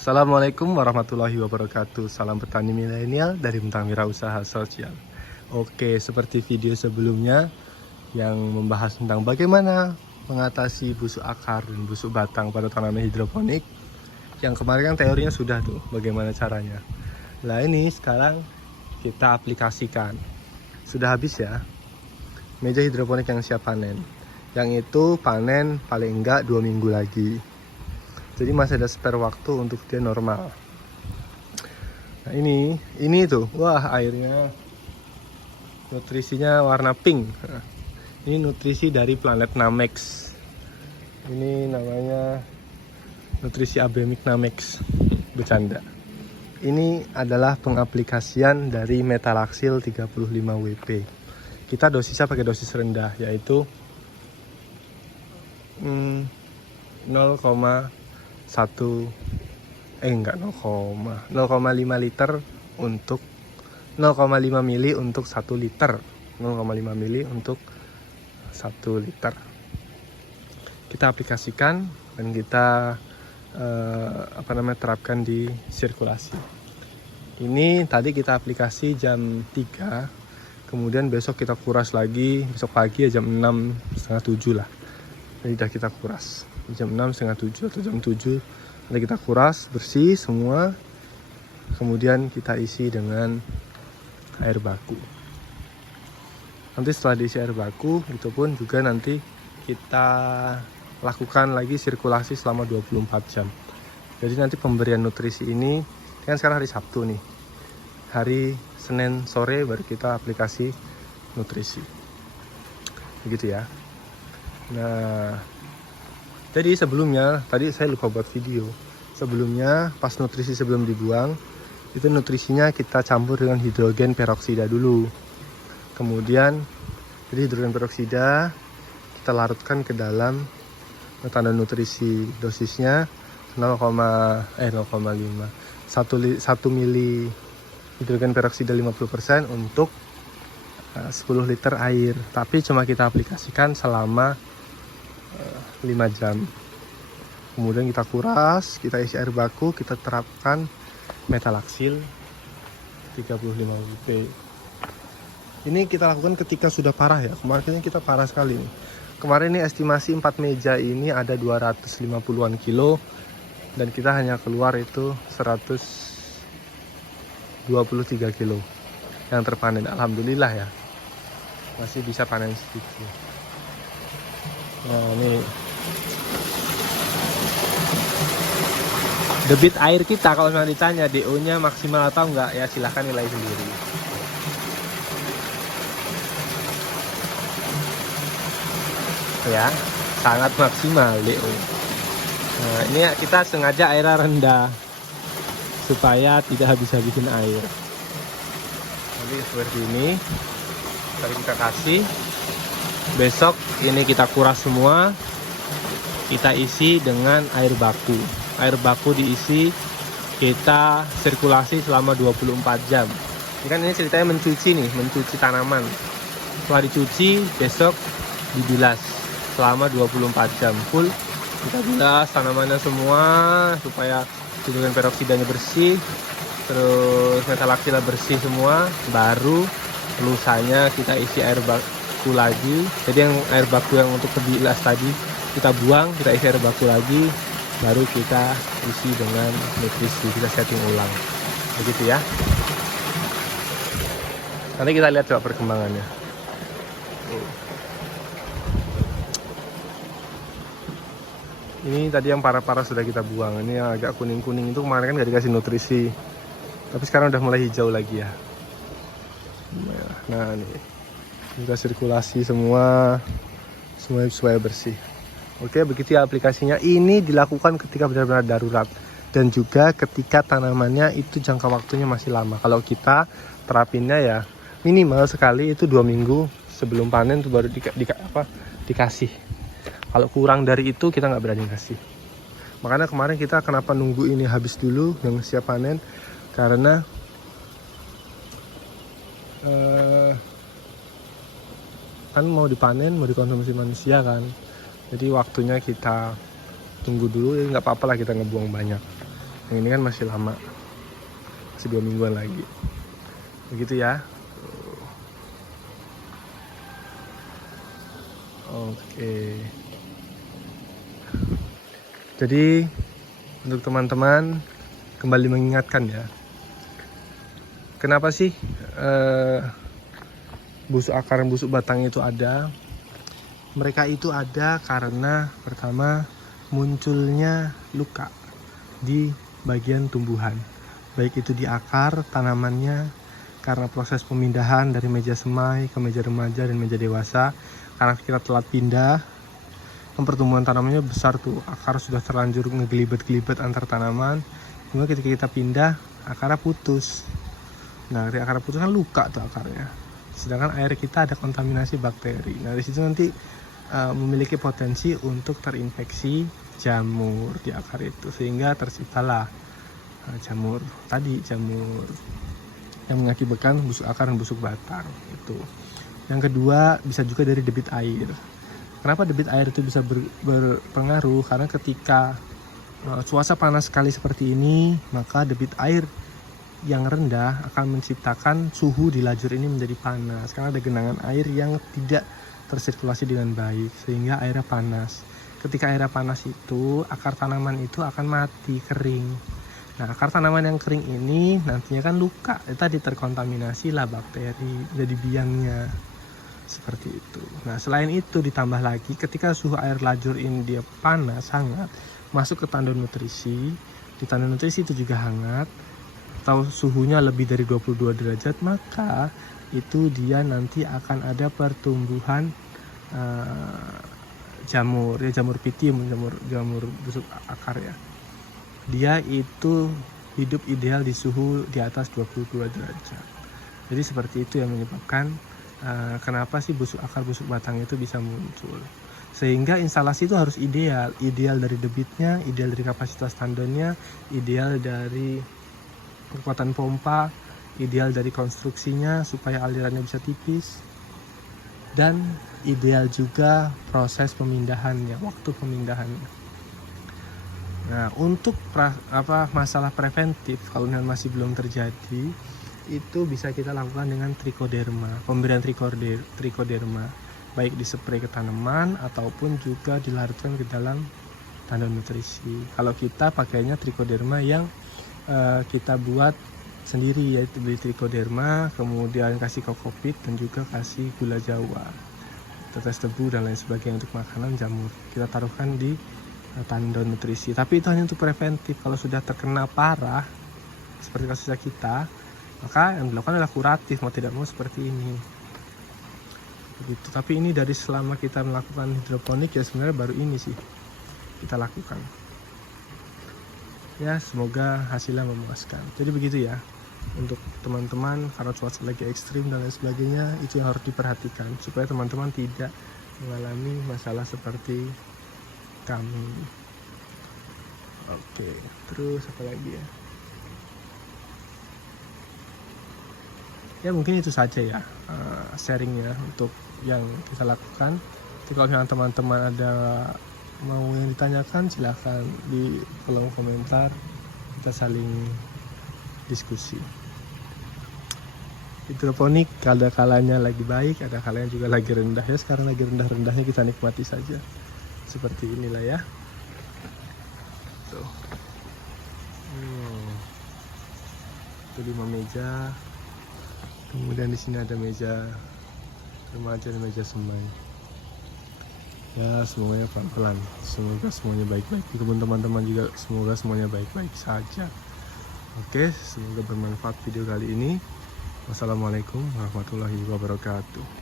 Assalamualaikum warahmatullahi wabarakatuh. Salam petani milenial dari Bentang Wirausaha Sosial. Oke, seperti video sebelumnya yang membahas tentang bagaimana mengatasi busuk akar dan busuk batang pada tanaman hidroponik. Yang kemarin kan teorinya sudah tuh, bagaimana caranya. Nah ini sekarang kita aplikasikan. Sudah habis ya meja hidroponik yang siap panen. Yang itu panen paling enggak 2 minggu lagi. Jadi masih ada spare waktu untuk dia normal. Nah ini tuh, wah airnya nutrisinya warna pink. Nah, ini nutrisi dari Planet Namex. Ini namanya nutrisi Abemik Namex. Bercanda. Ini adalah pengaplikasian dari Metalaxyl 35 WP. Kita dosisnya pakai dosis rendah, yaitu 0,5 liter untuk 0,5 mili untuk 1 liter. 0,5 mili untuk 1 liter. Kita aplikasikan dan kita terapkan di sirkulasi. Ini tadi kita aplikasi jam 3, kemudian besok kita kuras lagi, besok pagi ya jam 6, setengah 7 lah. Jadi udah kita kuras jam 6, setengah 7 atau jam 7 nanti kita kuras bersih semua, kemudian kita isi dengan air baku. Nanti setelah diisi air baku itu pun juga nanti kita lakukan lagi sirkulasi selama 24 jam. Jadi nanti pemberian nutrisi ini kan sekarang hari Sabtu nih, hari Senin sore baru kita aplikasi nutrisi, begitu ya. Nah, jadi sebelumnya, tadi saya lupa buat video. Sebelumnya, pas nutrisi sebelum dibuang, itu nutrisinya kita campur dengan hidrogen peroksida dulu. Kemudian, jadi hidrogen peroksida kita larutkan ke dalam tanda nutrisi. Dosisnya 0,5 1 mili hidrogen peroksida 50% untuk 10 liter air. Tapi cuma kita aplikasikan selama 5 jam. Kemudian kita kuras, kita isi air baku, kita terapkan Metalaxyl 35 WP. Ini kita lakukan ketika sudah parah ya. Kemarin kita parah sekali nih. Kemarin ini estimasi 4 meja ini ada 250-an kilo dan kita hanya keluar itu 123 kilo yang terpanen. Alhamdulillah ya. Masih bisa panen sedikit. Nah, ini debit air kita kalau misalnya ditanya DO-nya maksimal atau enggak, ya silahkan nilai sendiri. Ya, sangat maksimal DO. Nah, ini kita sengaja airnya rendah supaya tidak habis-habisin air. Jadi seperti ini. Tadi kita kasih. Besok ini kita kuras semua, kita isi dengan air baku. Air baku diisi, kita sirkulasi selama 24 jam. Ini kan ini ceritanya mencuci nih, mencuci tanaman. Setelah dicuci, besok dibilas selama 24 jam. Full kita bilas tanamannya semua supaya hidrogen peroksidanya bersih, terus metalaxyl bersih semua. Baru lusanya kita isi air baku lagi. Jadi yang air baku yang untuk kebilas tadi kita buang, kita isi air baku lagi, baru kita isi dengan nutrisi, kita setting ulang, begitu ya. Nanti kita lihat coba perkembangannya. Ini tadi yang parah-parah sudah kita buang. Ini yang agak kuning-kuning itu kemarin kan gak dikasih nutrisi, tapi sekarang udah mulai hijau lagi ya. Nah nih kita sirkulasi semua supaya bersih. Oke, begitu ya aplikasinya. Ini dilakukan ketika benar-benar darurat dan juga ketika tanamannya itu jangka waktunya masih lama. Kalau kita terapinnya ya minimal sekali itu 2 minggu sebelum panen itu baru dikasih. Kalau kurang dari itu kita nggak berani kasih. Makanya kemarin kita kenapa nunggu ini habis dulu yang siap panen, karena kan mau dipanen, mau dikonsumsi manusia kan. Jadi waktunya kita tunggu dulu, ya nggak apa-apa lah kita ngebuang banyak. Yang ini kan masih lama, masih 2 mingguan lagi. Begitu ya. Oke. Jadi untuk teman-teman kembali mengingatkan ya, kenapa sih busuk akar dan busuk batang itu ada? Mereka itu ada karena pertama munculnya luka di bagian tumbuhan, baik itu di akar tanamannya karena proses pemindahan dari meja semai ke meja remaja dan meja dewasa. Karena kita telat pindah, pertumbuhan tanamannya besar tuh, akar sudah terlanjur ngegelibet-gelibet antar tanaman. Kemudian ketika kita pindah, akarnya putus. Nah, dari akar putus kan luka tuh akarnya. Sedangkan air kita ada kontaminasi bakteri. Nah, di situ nanti memiliki potensi untuk terinfeksi jamur di akar itu, sehingga terciptalah jamur yang mengakibatkan busuk akar dan busuk batang itu. Yang kedua bisa juga dari debit air. Kenapa debit air itu bisa berpengaruh? Karena ketika cuaca panas sekali seperti ini, maka debit air yang rendah akan menciptakan suhu di lajur ini menjadi panas, karena ada genangan air yang tidak tersirkulasi dengan baik, sehingga airnya panas. Ketika airnya panas itu, akar tanaman itu akan mati, kering. Nah, akar tanaman yang kering ini nantinya kan luka, tadi terkontaminasi lah bakteri, jadi biangnya. Seperti itu. Nah, selain itu ditambah lagi ketika suhu air lajur ini dia panas, hangat, masuk ke tandon nutrisi. Di tandon nutrisi itu juga hangat, atau suhunya lebih dari 22 derajat, maka itu dia nanti akan ada pertumbuhan jamur, ya jamur pitium, jamur busuk akar ya. Dia itu hidup ideal di suhu di atas 22 derajat. Jadi seperti itu yang menyebabkan kenapa sih busuk akar, busuk batang itu bisa muncul. Sehingga instalasi itu harus ideal dari debitnya, ideal dari kapasitas tandonnya, ideal dari kekuatan pompa, ideal dari konstruksinya supaya alirannya bisa tipis, dan ideal juga proses pemindahannya, waktu pemindahannya. Nah, untuk masalah preventif kalau masih belum terjadi, itu bisa kita lakukan dengan trichoderma, pemberian trichoderma, baik dispray ke tanaman ataupun juga dilarutkan ke dalam tandon nutrisi. Kalau kita pakainya trichoderma yang kita buat sendiri, yaitu beli trichoderma, kemudian kasih kokopit dan juga kasih gula jawa, tetes tebu dan lain sebagainya untuk makanan jamur. Kita taruhkan di tandon nutrisi. Tapi itu hanya untuk preventif. Kalau sudah terkena parah seperti kasusnya kita, maka yang dilakukan adalah kuratif, mau tidak mau seperti ini. Begitu. Tapi ini dari selama kita melakukan hidroponik ya sebenarnya baru ini sih kita lakukan. Ya, semoga hasilnya memuaskan. Jadi begitu ya untuk teman-teman, karena cuaca lagi ekstrim dan lain sebagainya, itu yang harus diperhatikan supaya teman-teman tidak mengalami masalah seperti kami. Oke, terus apa lagi ya? Ya mungkin itu saja ya sharingnya untuk yang kita lakukan. Jadi kalau misalnya teman-teman ada mau yang ditanyakan, silahkan di kolom komentar, kita saling diskusi. Hidroponik ada kalanya lagi baik, ada kalanya juga lagi rendah ya. Sekarang lagi rendah-rendahnya, kita nikmati saja. Seperti inilah ya. Tuh. Itu 5 meja. Kemudian di sini ada meja remaja dan meja semai. Ya, semuanya pelan-pelan. Semoga semuanya baik-baik. Untuk teman-teman juga semoga semuanya baik-baik saja. Oke, semoga bermanfaat video kali ini. Wassalamualaikum warahmatullahi wabarakatuh.